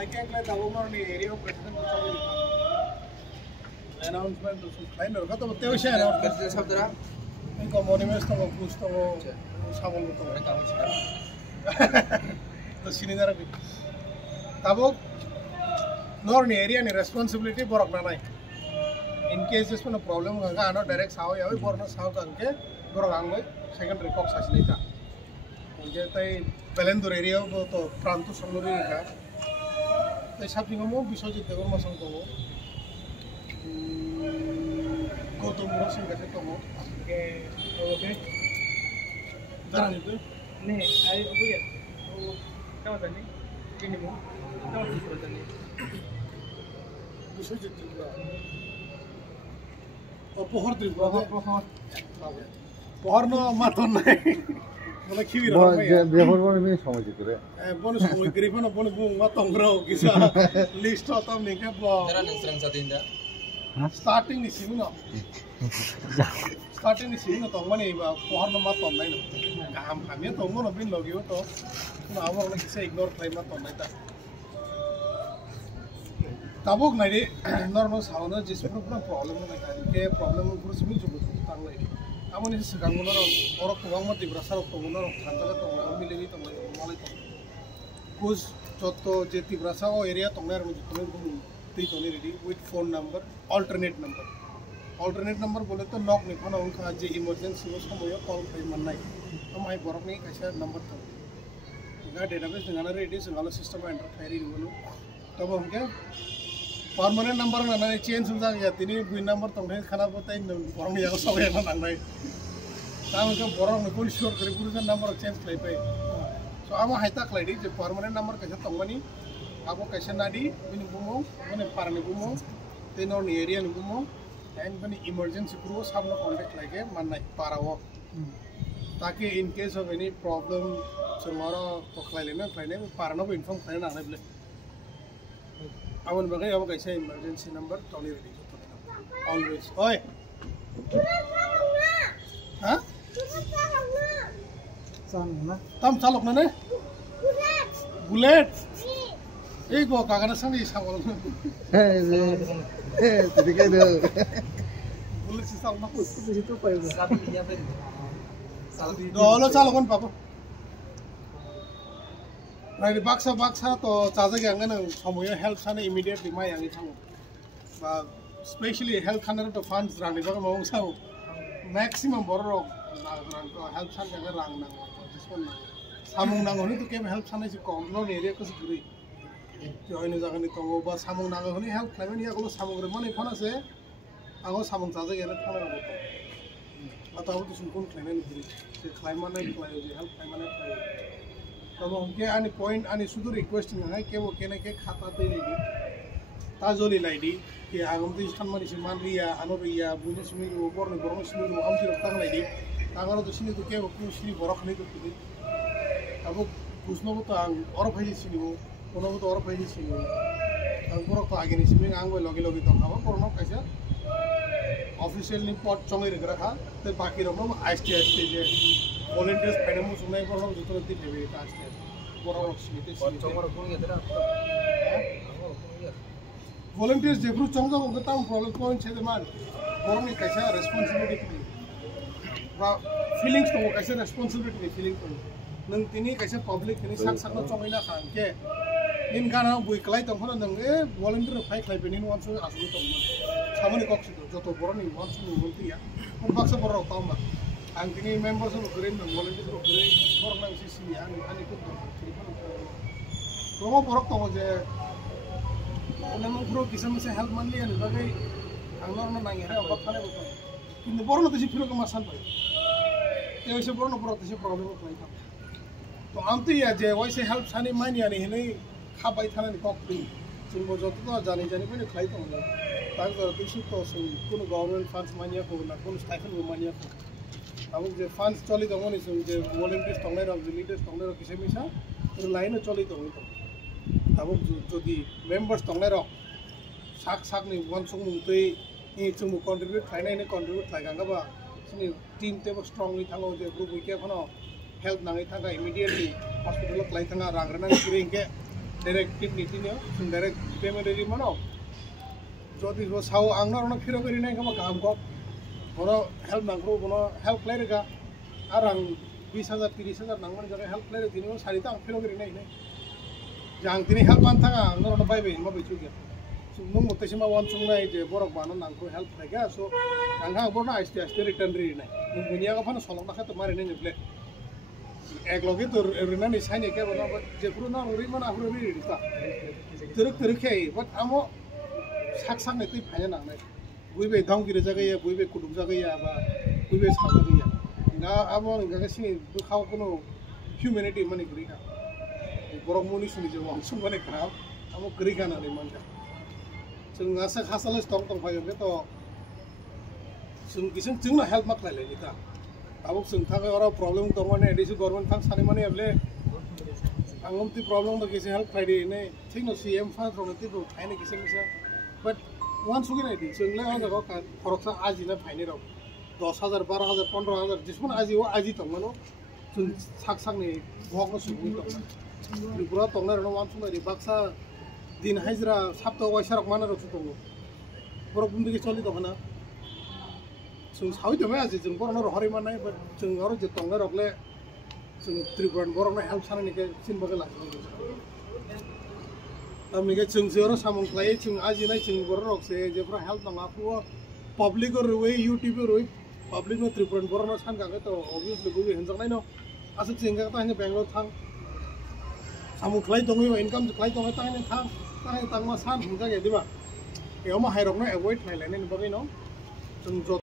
I can't let the woman in the area of president announcement to find out. But they share out the Sabra. I come on, Mr. Gusto Samuel. The senior Tabo nor in area and responsibility for in case there's a problem, Ganga direct how you have born us how can get Borangway, second report Sasnita. Belendur area of Franto Samurica. There's something more besides the government. Go to Morrison Gazetomo. Okay. Done it. Nay, I wait. Come on, minimum. Don't be for the name. Besides it. Pohor no maton. Like he will be bonus griffin of Maton Grow is a list of something. Starting the scene of money about 400 maton. I'm yet on one of Bin Logioto. I want to say ignore climate on like that. Tabuk Nadi, normal sauna, just problem like problem of Bruce Mitchell. I want to say Bangalore or Bangalore Tiprasa of Bangalore Thansa or Military whose Choto Tiprasa area Tongna with phone number, alternate number. Alternate number bullet knock Nippon emergency was from your call by Manai. My Boroni, I said number 2. Database and another it is another system and very permanent number and change the Yatini number to make Kanapata in the Boromia Soviet and night. Now Borom the short represent number of change play. So I'm a high tack lady, the permanent number Kajatomani, Abu Kashanadi, Winibumo, when a Paranibumo, then on the area in Bumo, and when emergency crews have no contact like a man like Parawa. Taki in case of any problem, tomorrow, Poclalina, Parano inform Kana. I want to say emergency number, Tony ready. Always. Oi! Huh? Tam Salok Nane? Bullet! Hey, go Kaganasan is how bullets is all not Salokon Papa. Right, the box of Baxa to Chajakhe Samoya helps immediately my young but especially help hundred of funds run the maximum borrow help San rang this one. Samung Nangoni to give help San is a common area because agree. Join is going to go, but Samung Nangoni help Clement Yago Samung money for us. I was Samung Chajakhe and but I want to Clement the climate help climate. Any point, any suitable requesting, I came okay, I can cut the Tazoli lady, I am this Manria, Anoria, Bunismi, born a Borosmi, Hamsi of Tang lady. I got to see to give a Kushi Borokni to me. I book Kusnotang, or Pagino, one of the or Pagino, and Borokagin is being Anglo Logi on our Porno Kaja. Official import Chongi Graha, the Pakiramo, IST. Volunteers, Panamus, never know the heavy task. Volunteers, they grew Chonga of the town problem point, say the man. Born Kasha responsibility. Feelings to Kasha responsibility, feeling to Nantini Kasha public, and it's not Chomina Hanke. In Ghana, we collect a volunteer of high clip in one so as we talk. Someone cox to Borni wants to move here. Box of Rotoma. And the members of Green and volunteers of Green, Bornam CC, and it could Romo Porto was a Kisam help money and very unknown in the born of the Shipurama Sample. There was a born of the problem. So, Auntie, there was a help Sunny money and he have by Tan and Cockpit. So, was a Johnny Jenny Clayton. Thanks for the bishop person, good government funds money for the Stephen money. The funds Choli the one is the volunteers Tongna of the leaders Tongna of Kisemisa, the line of Choli Tong. To the members Tongna Sakni, one song to contribute, finally contribute like Angaba. Team table strongly Tango, the group we kept on help Nangitanga immediately, hospital of Laitanga, Rangrana, direct tip nitino direct payment ready mano jodi bo sao angna rona phiro kari nai kama kam ko bono help nangro bono help lai rega arang 20,000 30,000 nangman jaga help lai tini mo sari ta phiro kari nai jang tini help an thanga angna rona bai bai ma bai chu ge nung mo tesima wan chung nai je borok bana nangko help rega so angha borna aste aste return ri nai nung bunia ka phana solok nakha to mari nai ple ek loge to rena ni sai ne ke bono je puru na ri mana puru ri ri ta teruk ke but amo sak sak ne tui phaya nang nai buibe dong gi jaga ya buibe kuduk jaga ya ba buibe sa jaga ya na amo nga sini du khaw kono humanity mani gri ka borok muni suni je wang sum mane khaw amo gri ka na ni man ka sung ngasa khasal tong tong phayo ke to sung kisung jungna help mak lai ni ta abuk sung tha ora problem tong mane edisu government thang sani mane able angom ti problem to kisi help khai di ne thing no cm fund from ti do thai ne kisung sa but one sugi nai di sung la ga ka khoroksa aji na phaine ro 10,000 12,000 15,000 jisman aji o aji tong mano sung sak sak ne bhok no sugi tong tripura tong na ro wan sung ri baksa din hajra sapto wa sharak mana ro tong boro bumdi ke choli to kana sung sawi to ma aji jung boro no hori man nai but sung aro je tong na rokle sung tripura boro na help sana ni ke sin bagala ami ke chung zero samong klai chung aji nai chung bor rok se je pro help na pu public or way youtube or public no tripura bor no san ka to obviously go hin jang nai no asu ching ka ta ni Bangalore thang samong klai tong yo income klai tong ta ni thang ta tang ma san hin ja ge di ba e ma hai rok no avoid nai lai ne ba no chung